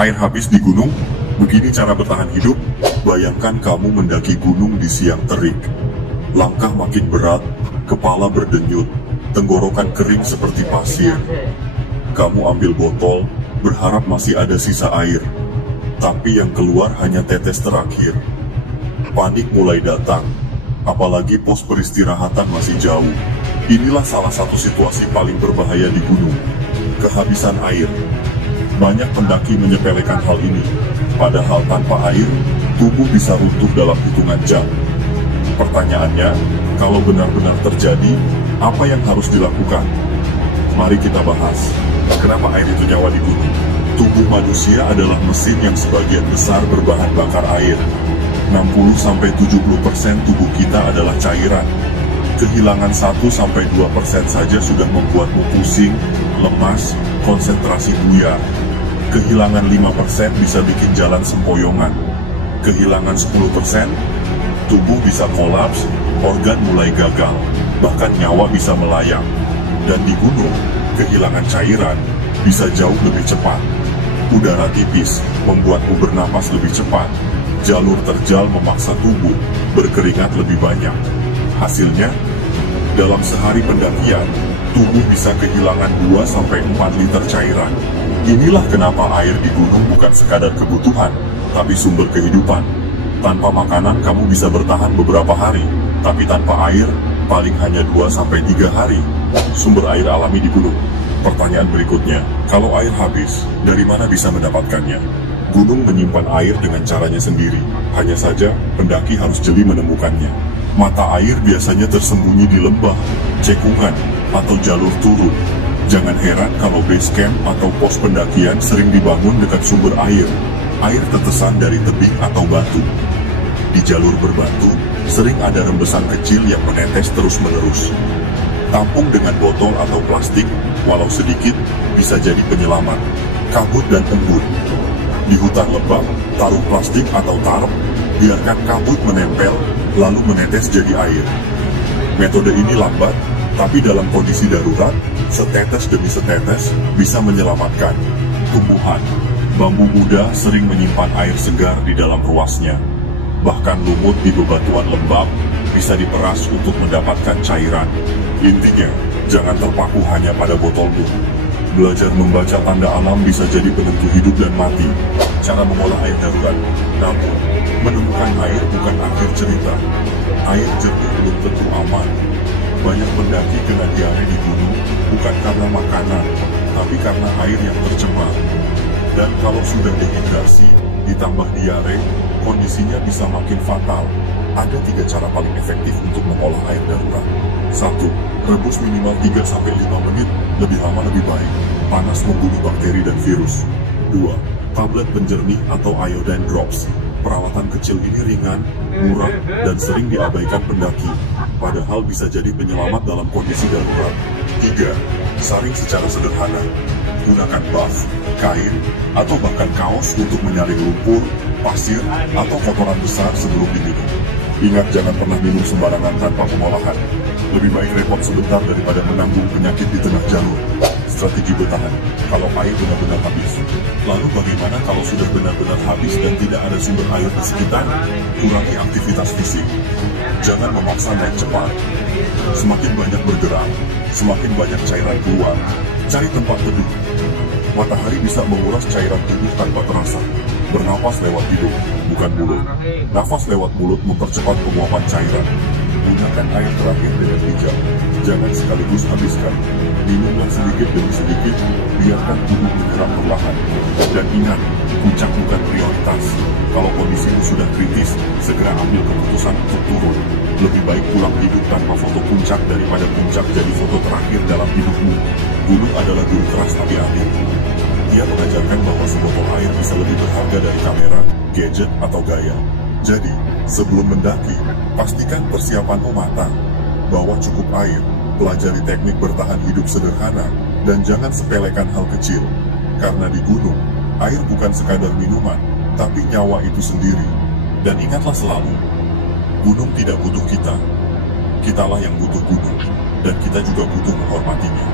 Air habis di gunung, begini cara bertahan hidup. Bayangkan kamu mendaki gunung di siang terik. Langkah makin berat, kepala berdenyut, tenggorokan kering seperti pasir. Kamu ambil botol, berharap masih ada sisa air. Tapi yang keluar hanya tetes terakhir. Panik mulai datang, apalagi pos peristirahatan masih jauh. Inilah salah satu situasi paling berbahaya di gunung. Kehabisan air. Banyak pendaki menyepelekan hal ini, padahal tanpa air, tubuh bisa runtuh dalam hitungan jam. Pertanyaannya, kalau benar-benar terjadi, apa yang harus dilakukan? Mari kita bahas. Kenapa air itu nyawa di gunung? Tubuh manusia adalah mesin yang sebagian besar berbahan bakar air. 60-70% tubuh kita adalah cairan. Kehilangan 1-2% saja sudah membuatmu pusing, lemas, konsentrasi buyar. Kehilangan 5% bisa bikin jalan sempoyongan. Kehilangan 10%, tubuh bisa kolaps, organ mulai gagal, bahkan nyawa bisa melayang. Dan di gunung, kehilangan cairan bisa jauh lebih cepat. Udara tipis membuatmu bernapas lebih cepat. Jalur terjal memaksa tubuh berkeringat lebih banyak. Hasilnya, dalam sehari pendakian, tubuh bisa kehilangan 2-4 liter cairan. Inilah kenapa air di gunung bukan sekadar kebutuhan, tapi sumber kehidupan. Tanpa makanan kamu bisa bertahan beberapa hari, tapi tanpa air, paling hanya 2-3 hari. Sumber air alami di gunung. Pertanyaan berikutnya, kalau air habis, dari mana bisa mendapatkannya? Gunung menyimpan air dengan caranya sendiri, hanya saja pendaki harus jeli menemukannya. Mata air biasanya tersembunyi di lembah, cekungan, atau jalur turun. Jangan heran kalau base camp atau pos pendakian sering dibangun dekat sumber air. Air tetesan dari tebing atau batu. Di jalur berbatu, sering ada rembesan kecil yang menetes terus-menerus. Tampung dengan botol atau plastik, walau sedikit, bisa jadi penyelamat. Kabut dan embun. Di hutan lebat, taruh plastik atau tarp, biarkan kabut menempel, lalu menetes jadi air. Metode ini lambat, tapi dalam kondisi darurat, setetes demi setetes bisa menyelamatkan. Tumbuhan. Bambu muda sering menyimpan air segar di dalam ruasnya. Bahkan lumut di bebatuan lembab bisa diperas untuk mendapatkan cairan. Intinya, jangan terpaku hanya pada botolmu. Belajar membaca tanda alam bisa jadi penentu hidup dan mati. Cara mengolah air darurat. Namun, menemukan air bukan akhir cerita. Air jernih belum tentu aman. Banyak pendaki kena diare di gunung, bukan karena makanan, tapi karena air yang tercemar. Dan kalau sudah dehidrasi, ditambah diare, kondisinya bisa makin fatal. Ada 3 cara paling efektif untuk mengolah air darurat. 1. Rebus minimal 3-5 menit, lebih lama lebih baik. Panas membunuh bakteri dan virus. 2. Tablet penjernih atau iodine drops. Perawatan kecil ini ringan, murah, dan sering diabaikan pendaki. Padahal bisa jadi penyelamat dalam kondisi darurat. 3. Saring secara sederhana. Gunakan buff, kain, atau bahkan kaos untuk menyaring lumpur, pasir, atau kotoran besar sebelum diminum. Ingat, jangan pernah minum sembarangan tanpa pengolahan. Lebih baik repot sebentar daripada menanggung penyakit di tengah jalur. Strategi bertahan, kalau air benar-benar habis. Lalu bagaimana kalau sudah benar-benar habis dan tidak ada sumber air di sekitar? Kurangi aktivitas fisik. Jangan memaksa naik cepat. Semakin banyak bergerak, semakin banyak cairan keluar. Cari tempat teduh. Matahari bisa menguras cairan tubuh tanpa terasa. Bernapas lewat hidung, bukan mulut. Nafas lewat mulut mempercepat penguapan cairan. Gunakan air terakhir dengan bijak. Jangan sekaligus habiskan. Minumlah sedikit demi sedikit, biarkan tubuh bergerak perlahan. Dan ingat, puncak bukan prioritas. Kalau kondisimu sudah kritis, segera ambil keputusan untuk turun. Lebih baik pulang hidup tanpa foto puncak daripada puncak jadi foto terakhir dalam hidupmu. Gunung adalah guru keras tapi adil. Dia mengajarkan bahwa sebotol air bisa lebih berharga dari kamera, gadget, atau gaya. Jadi, sebelum mendaki, pastikan persiapanmu matang. Bawa cukup air, pelajari teknik bertahan hidup sederhana, dan jangan sepelekan hal kecil. Karena di gunung, air bukan sekadar minuman, tapi nyawa itu sendiri. Dan ingatlah selalu, gunung tidak butuh kita. Kitalah yang butuh gunung, dan kita juga butuh menghormatinya.